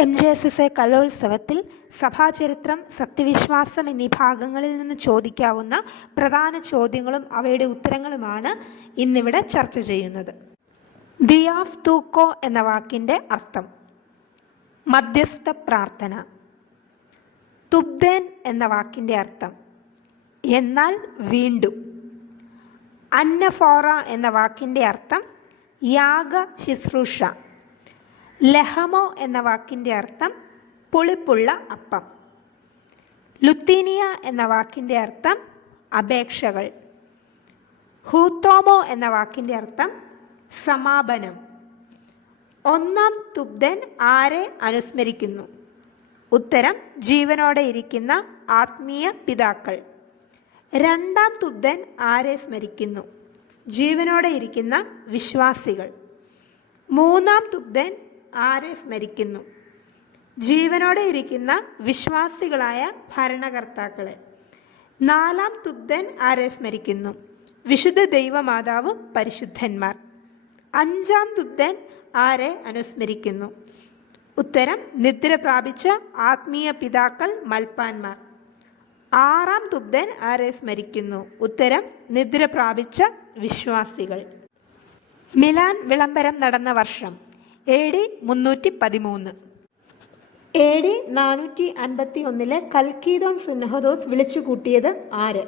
M J S S A കലോത്സവത്തിൽ സഭാചരിത്രം സത്യവിശ്വാസം എന്നീ ഭാഗങ്ങളിൽ നിന്ന് ചോദിക്കാവുന്ന പ്രധാന ചോദ്യങ്ങളും അവയുടെ ഉത്തരങ്ങളുമാണ് ഇന്നിവിടെ ചർച്ച ചെയ്യുന്നത്. ദിയാഫ് തൂക്കോ എന്ന വാക്കിന്റെ അർത്ഥം മധ്യസ്ഥ പ്രാർത്ഥന. തുബ്ദേൻ എന്ന വാക്കിന്റെ അർത്ഥം എന്നാൽ വീണ്ടും. അന്നഫോറ എന്ന വാക്കിന്റെ അർത്ഥം യാഗ ശുശ്രൂഷ. ലഹമോ എന്ന വാക്കിന്റെ അർത്ഥം പുളിപ്പുള്ള അപ്പം. ലുത്തീനിയ എന്ന വാക്കിന്റെ അർത്ഥം അപേക്ഷകൾ. ഹൂത്തോമോ എന്ന വാക്കിന്റെ അർത്ഥം സമാപനം. ഒന്നാം തുബ്ദൻ ആരെ അനുസ്മരിക്കുന്നു? ഉത്തരം ജീവനോടെ ഇരിക്കുന്ന ആത്മീയ പിതാക്കൾ. രണ്ടാം തുബ്ദൻ ആരെ സ്മരിക്കുന്നു? ജീവനോടെ ഇരിക്കുന്ന വിശ്വാസികൾ. മൂന്നാം തുബ്ദൻ ആരെ മരിക്കുന്നു ജീവനോടെ ഇരിക്കുന്ന വിശ്വാസികളായ ഭരണകർത്താക്കളെ. നാലാം തുബ്ദൻ ആരെ മരിക്കുന്നു വിശുദ്ധ ദൈവമാതാവ് പരിശുദ്ധന്മാർ. അഞ്ചാം തുബ്ദൻ ആരെ അനുസ്മരിക്കുന്നു? ഉത്തരം നിദ്ര പ്രാപിച്ച ആത്മീയ പിതാക്കൾ മൽപ്പാന്മാർ. ആറാം തുബ്ദൻ ആരെ സ്മരിക്കുന്നു? ഉത്തരം നിദ്ര പ്രാപിച്ച വിശ്വാസികൾ. മിലാൻ വിളംബരം നടന്ന വർഷം. എ ഡി മുന്നൂറ്റി പതിമൂന്ന്. എ ഡി നാനൂറ്റി അൻപത്തി ഒന്നിലെ കൽക്കീദോൻ സുന്നഹദോസ് വിളിച്ചു കൂട്ടിയത് ആര്?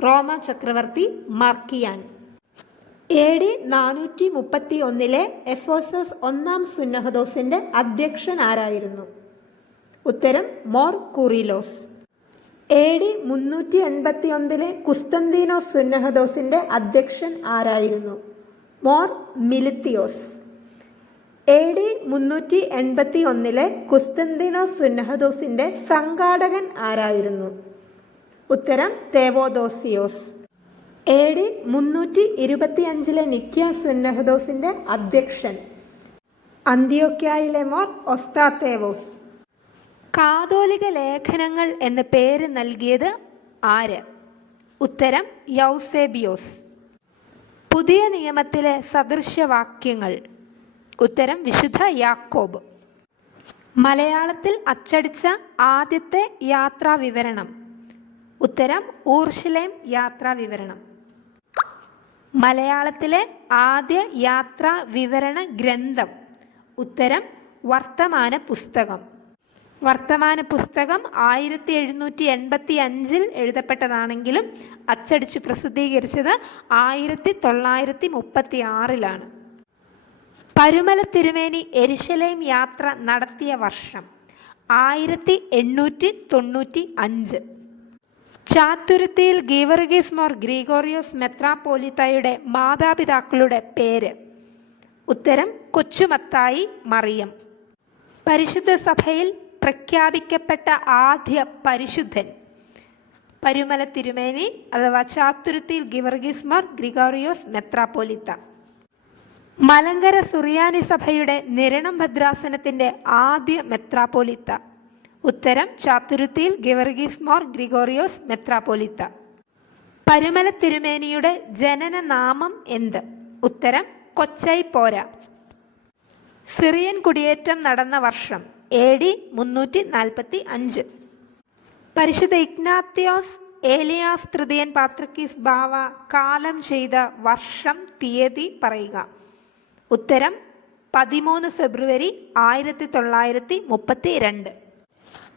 റോമ ചക്രവർത്തി മാർക്കിയാൻ. എ ഡി നാനൂറ്റി മുപ്പത്തി ഒന്നിലെ എഫോസോസ് ഒന്നാം സുന്നഹദോസിന്റെ അധ്യക്ഷൻ ആരായിരുന്നു? ഉത്തരം മോർ കുറിലോസ്. എ ഡി മുന്നൂറ്റി എൺപത്തി ഒന്നിലെ കുസ്തന്തീനോസ് സുന്നഹദോസിന്റെ അധ്യക്ഷൻ ആരായിരുന്നു? മോർ മിലിത്തിയോസ്. എ ഡി മുന്നൂറ്റി എൺപത്തി ഒന്നിലെ കുസ്തന്തിനോ സുന്നഹദോസിന്റെ സംഘാടകൻ ആരായിരുന്നു? ഉത്തരം തേവോദോസിയോസ്. എ ഡി മുന്നൂറ്റി ഇരുപത്തി അഞ്ചിലെ നിക്യ സുന്നഹദോസിന്റെ അധ്യക്ഷൻ. അന്ത്യോക്യായിലെ മോർ ഒസ്താത്തേവോസ് കാതോലിക ലേഖനങ്ങൾ എന്ന പേര് നൽകിയത് ആര്? ഉത്തരം യൗസേബിയോസ്. പുതിയ നിയമത്തിലെ സദൃശവാക്യങ്ങൾ. ഉത്തരം വിശുദ്ധ യാക്കോബ്. മലയാളത്തിൽ അച്ചടിച്ച ആദ്യത്തെ യാത്രാ വിവരണം ഉത്തരം ഊർഷിലേം യാത്രാ വിവരണം മലയാളത്തിലെ ആദ്യ യാത്രാ വിവരണ ഗ്രന്ഥം. ഉത്തരം വർത്തമാന പുസ്തകം. വർത്തമാന പുസ്തകം ആയിരത്തി എഴുന്നൂറ്റി എൺപത്തി അഞ്ചിൽ എഴുതപ്പെട്ടതാണെങ്കിലും അച്ചടിച്ച് പ്രസിദ്ധീകരിച്ചത് ആയിരത്തി തൊള്ളായിരത്തി മുപ്പത്തി ആറിലാണ് പരുമല തിരുമേനി എരിശലേം യാത്ര നടത്തിയ വർഷം ആയിരത്തി എണ്ണൂറ്റി തൊണ്ണൂറ്റി അഞ്ച്. ചാത്തുരുത്തിയിൽ ഗീവർഗീസ് മോർ ഗ്രീഗോറിയോസ് മെത്രാപ്പോലിത്തയുടെ മാതാപിതാക്കളുടെ പേര്. ഉത്തരം കൊച്ചുമത്തായി മറിയം. പരിശുദ്ധ സഭയിൽ പ്രഖ്യാപിക്കപ്പെട്ട ആദ്യ പരിശുദ്ധൻ. പരുമല തിരുമേനി അഥവാ ചാത്തുരുത്തിയിൽ ഗിവർഗീസ് മോർ ഗ്രിഗോറിയോസ് മെത്രാപ്പോലിത്ത. മലങ്കര സുറിയാനി സഭയുടെ നിരണം ഭദ്രാസനത്തിന്റെ ആദ്യ മെത്രാപോലിത്ത ഉത്തരം ചാത്തുരുത്തിയിൽ ഗിവർഗീസ് മോർ ഗ്രിഗോറിയോസ് മെത്രാപോലിത്ത പരുമല തിരുമേനിയുടെ ജനന നാമം എന്ത്? ഉത്തരം കൊച്ചൈ പോര. സിറിയൻ കുടിയേറ്റം നടന്ന വർഷം എ ഡി മുന്നൂറ്റി നാൽപ്പത്തി അഞ്ച് പരിശുദ്ധ ഇഗ്നാത്യോസ് ഏലിയാസ് തൃതീയൻ പാത്രക്കീസ് ബാവ കാലം ചെയ്ത വർഷം തീയതി പറയുക. ഉത്തരം പതിമൂന്ന് ഫെബ്രുവരി ആയിരത്തി തൊള്ളായിരത്തി മുപ്പത്തി രണ്ട്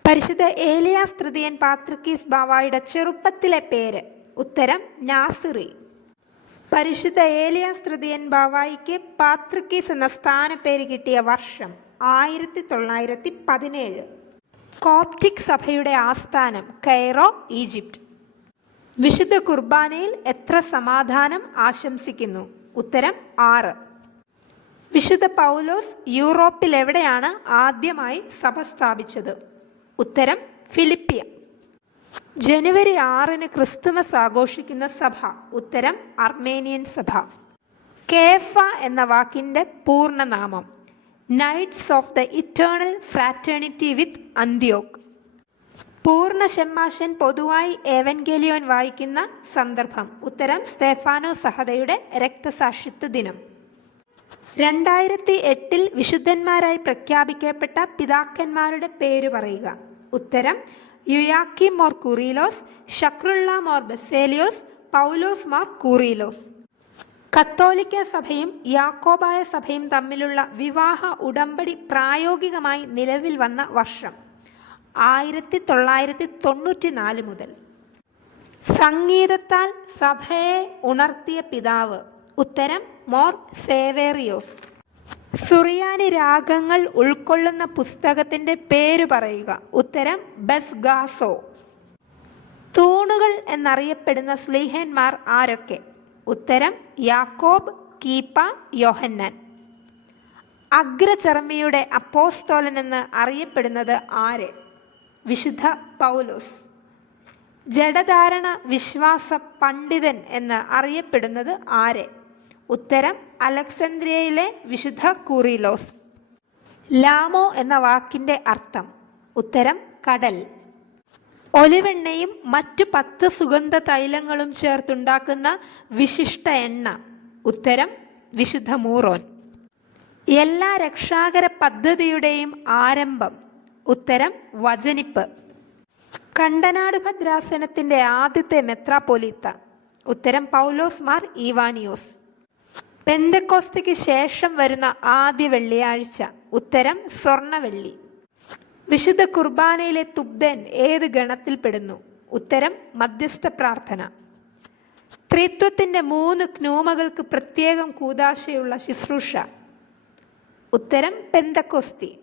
പരിശുദ്ധ ഏലിയാസ് തൃതീയൻ പാത്രക്കീസ് ബാവായുടെ ചെറുപ്പത്തിലെ പേര്. ഉത്തരം നാസിറി. പരിശുദ്ധ ഏലിയാസ് തൃതീയൻ ബാവായിക്ക് പാത്രക്കീസ് എന്ന സ്ഥാനപ്പേര് കിട്ടിയ വർഷം ആയിരത്തി തൊള്ളായിരത്തി പതിനേഴ് കോപ്റ്റിക് സഭയുടെ ആസ്ഥാനം കൈറോ ഈജിപ്റ്റ് വിശുദ്ധ കുർബാനയിൽ എത്ര സമാധാനം ആശംസിക്കുന്നു? ഉത്തരം ആറ്. വിശുദ്ധ പൗലോസ് യൂറോപ്പിൽ എവിടെയാണ് ആദ്യമായി സഭ സ്ഥാപിച്ചത്? ഉത്തരം ഫിലിപ്പിയ. ജനുവരി ആറിന് ക്രിസ്തുമസ് ആഘോഷിക്കുന്ന സഭ. ഉത്തരം അർമേനിയൻ സഭ. കേഫ എന്ന വാക്കിന്റെ പൂർണനാമം. Knights of the eternal fraternity with Antioch പൂർണ ഷെമ്മാശൻ പൊതുവായി ഏവൻഗേലിയോൻ വായിക്കുന്ന സന്ദർഭം. ഉത്തരം സ്തേഫാനോ സഹതയുടെ രക്തസാക്ഷിത്വ ദിനം. രണ്ടായിരത്തി എട്ടിൽ വിശുദ്ധന്മാരായി പ്രഖ്യാപിക്കപ്പെട്ട പിതാക്കന്മാരുടെ പേര് പറയുക. ഉത്തരം യുയാക്കി മോർ കുറീലോസ് ഷക്രുള്ള മോർ ബസേലിയോസ് പൗലോസ് മോർ കുറീലോസ്. കത്തോലിക്ക സഭയും യാക്കോബായ സഭയും തമ്മിലുള്ള വിവാഹ ഉടമ്പടി പ്രായോഗികമായി നിലവിൽ വന്ന വർഷം ആയിരത്തി തൊള്ളായിരത്തി തൊണ്ണൂറ്റി നാല് മുതൽ. സംഗീതത്താൽ സഭയെ ഉണർത്തിയ പിതാവ്. ഉത്തരം മോർ സേവേറിയോസ്. സുറിയാനി രാഗങ്ങൾ ഉൾക്കൊള്ളുന്ന പുസ്തകത്തിന്റെ പേര് പറയുക. ഉത്തരം ബസ്ഗാസോ. തൂണുകൾ എന്നറിയപ്പെടുന്ന സ്ലീഹന്മാർ ആരൊക്കെ? ഉത്തരം യാക്കോബ് കീപ്പ യോഹന്നാൻ. അഗ്രചർമ്മിയുടെ അപ്പോസ്തോലൻ എന്ന് അറിയപ്പെടുന്നത് ആര്? വിശുദ്ധ പൗലോസ്. ജഡധാരണ വിശ്വാസ പണ്ഡിതൻ എന്ന് അറിയപ്പെടുന്നത് ആര്? ഉത്തരം അലക്സന്ദ്രിയയിലെ വിശുദ്ധ കൂറിലോസ്. ലാമോ എന്ന വാക്കിന്റെ അർത്ഥം ഉത്തരം കടൽ. ഒലിവെണ്ണയും മറ്റു പത്ത് സുഗന്ധ തൈലങ്ങളും ചേർത്തുണ്ടാക്കുന്ന വിശിഷ്ട എണ്ണ ഉത്തരം വിശുദ്ധ മൂറോൻ. എല്ലാ രക്ഷാകര പദ്ധതിയുടെയും ആരംഭം ഉത്തരം വചനിപ്പ്. കണ്ടനാട് ഭദ്രാസനത്തിന്റെ ആദ്യത്തെ മെത്രാപ്പൊലീത്ത ഉത്തരം പൗലോസ് മാർ ഈവാനിയോസ്. പെന്തക്കോസ്തയ്ക്ക് ശേഷം വരുന്ന ആദ്യ വെള്ളിയാഴ്ച ഉത്തരം സ്വർണവെള്ളി. വിശുദ്ധ കുർബാനയിലെ തുബ്ദൻ ഏത് ഗണത്തിൽപ്പെടുന്നു ഉത്തരം മധ്യസ്ഥ പ്രാർത്ഥന. ത്രിത്വത്തിന്റെ മൂന്ന് ക്നൂമകൾക്ക് പ്രത്യേകം കൂതാശയുള്ള ശുശ്രൂഷ. ഉത്തരം പെന്തക്കോസ്തി.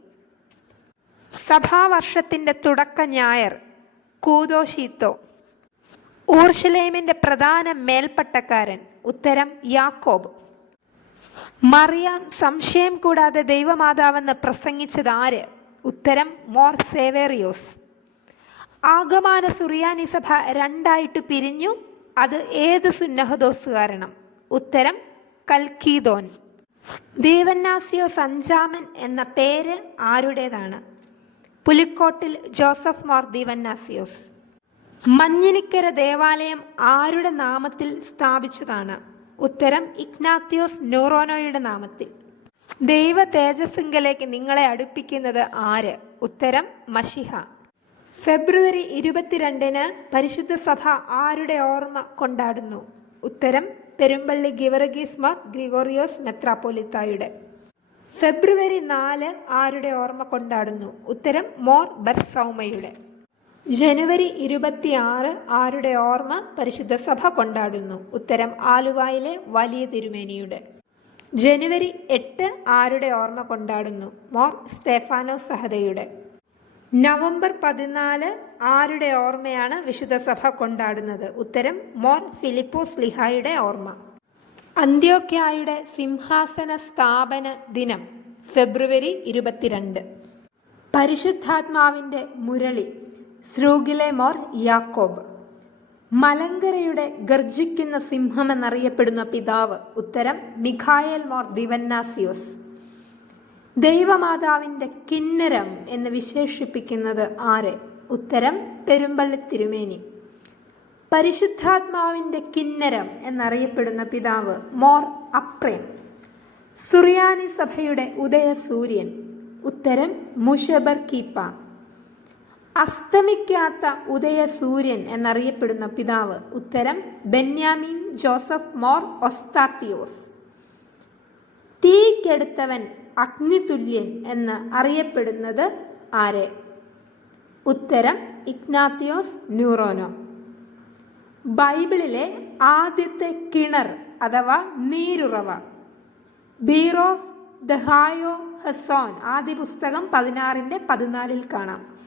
സഭാവർഷത്തിന്റെ തുടക്ക ഞായർ കൂതോഷീത്തോ ഊർഷലേമിന്റെ പ്രധാന മേൽപ്പട്ടക്കാരൻ ഉത്തരം യാക്കോബ്. മറിയാൻ സംശയം കൂടാതെ ദൈവമാതാവെന്ന് പ്രസംഗിച്ചത് ആര്? ഉത്തരം മോർ സേവേറിയോസ്. ആഗമാന സുറിയാനി സഭ രണ്ടായിട്ട് പിരിഞ്ഞു. അത് ഏത് സുന്നഹദോസ് കാരണം ഉത്തരം കൽക്കീദോൻ. ദേവന്നാസിയോ അഞ്ചാമൻ എന്ന പേര് ആരുടേതാണ്? പുലിക്കോട്ടിൽ ജോസഫ് മോർ ദീവന്നാസിയോസ് മഞ്ഞിനിക്കര ദേവാലയം ആരുടെ നാമത്തിൽ സ്ഥാപിച്ചതാണ്? ഉത്തരം ഇഗ്നാത്യോസ് ന്യൂറോനോയുടെ നാമത്തിൽ. ദൈവ തേജസ്സിങ്കലേക്ക് നിങ്ങളെ അടുപ്പിക്കുന്നത് ആര്? ഉത്തരം മഷിഹ. ഫെബ്രുവരി ഇരുപത്തിരണ്ടിന് പരിശുദ്ധ സഭ ആരുടെ ഓർമ്മ കൊണ്ടാടുന്നു? ഉത്തരം പെരുമ്പള്ളി ഗിവർഗീസ് മാർ ഗ്രിഗോറിയോസ് മെത്രാപ്പോലിത്തായുടെ. ഫെബ്രുവരി നാല് ആരുടെ ഓർമ്മ കൊണ്ടാടുന്നു? ഉത്തരം മോർ ബർസൗമയുടെ ജനുവരി ഇരുപത്തിയാറ് ആരുടെ ഓർമ്മ പരിശുദ്ധ സഭ കൊണ്ടാടുന്നു? ഉത്തരം ആലുവായിലെ വലിയ തിരുമേനിയുടെ. ജനുവരി എട്ട് ആരുടെ ഓർമ്മ കൊണ്ടാടുന്നു? മോർ സ്തേഫാനോ സഹതയുടെ. നവംബർ പതിനാല് ആരുടെ ഓർമ്മയാണ് വിശുദ്ധ സഭ കൊണ്ടാടുന്നത്? ഉത്തരം മോർ ഫിലിപ്പോസ് ലിഹായുടെ ഓർമ്മ. അന്ത്യോക്യായുടെ സിംഹാസന സ്ഥാപന ദിനം ഫെബ്രുവരി ഇരുപത്തിരണ്ട്. പരിശുദ്ധാത്മാവിന്റെ മുരളി സ്രൂഗിലെ മോർ യാക്കോബ്. മലങ്കരയുടെ ഗർജിക്കുന്ന സിംഹം എന്നറിയപ്പെടുന്ന പിതാവ് ഉത്തരം മിഖായൽ മോർ ദിവന്നാസിയോസ്. ദൈവമാതാവിന്റെ കിന്നരം എന്ന് വിശേഷിപ്പിക്കുന്നത് ആര്? ഉത്തരം പെരുമ്പള്ളി തിരുമേനി. പരിശുദ്ധാത്മാവിന്റെ കിന്നരം എന്നറിയപ്പെടുന്ന പിതാവ് മോർ അപ്രേം. സുറിയാനി സഭയുടെ ഉദയസൂര്യൻ ഉത്തരം മുഷബർ കീപ്പ അസ്തമിക്കാത്ത ഉദയസൂര്യൻ എന്നറിയപ്പെടുന്ന പിതാവ്. ഉത്തരം ബെന്യാമിൻ ജോസഫ് മോർ ഒസ്താത്തിയോസ്. തീക്കെടുത്തവൻ അഗ്നിതുല്യൻ എന്ന് അറിയപ്പെടുന്നത് ആരെ? ഉത്തരം ഇഗ്നാത്തിയോസ് ന്യൂറോനോ. ബൈബിളിലെ ആദ്യത്തെ കിണർ അഥവാ നീരുറവ. ബീറോ ദഹായോ ഹസോൻ. ആദ്യ പുസ്തകം പതിനാറിന്റെ പതിനാലിൽ കാണാം.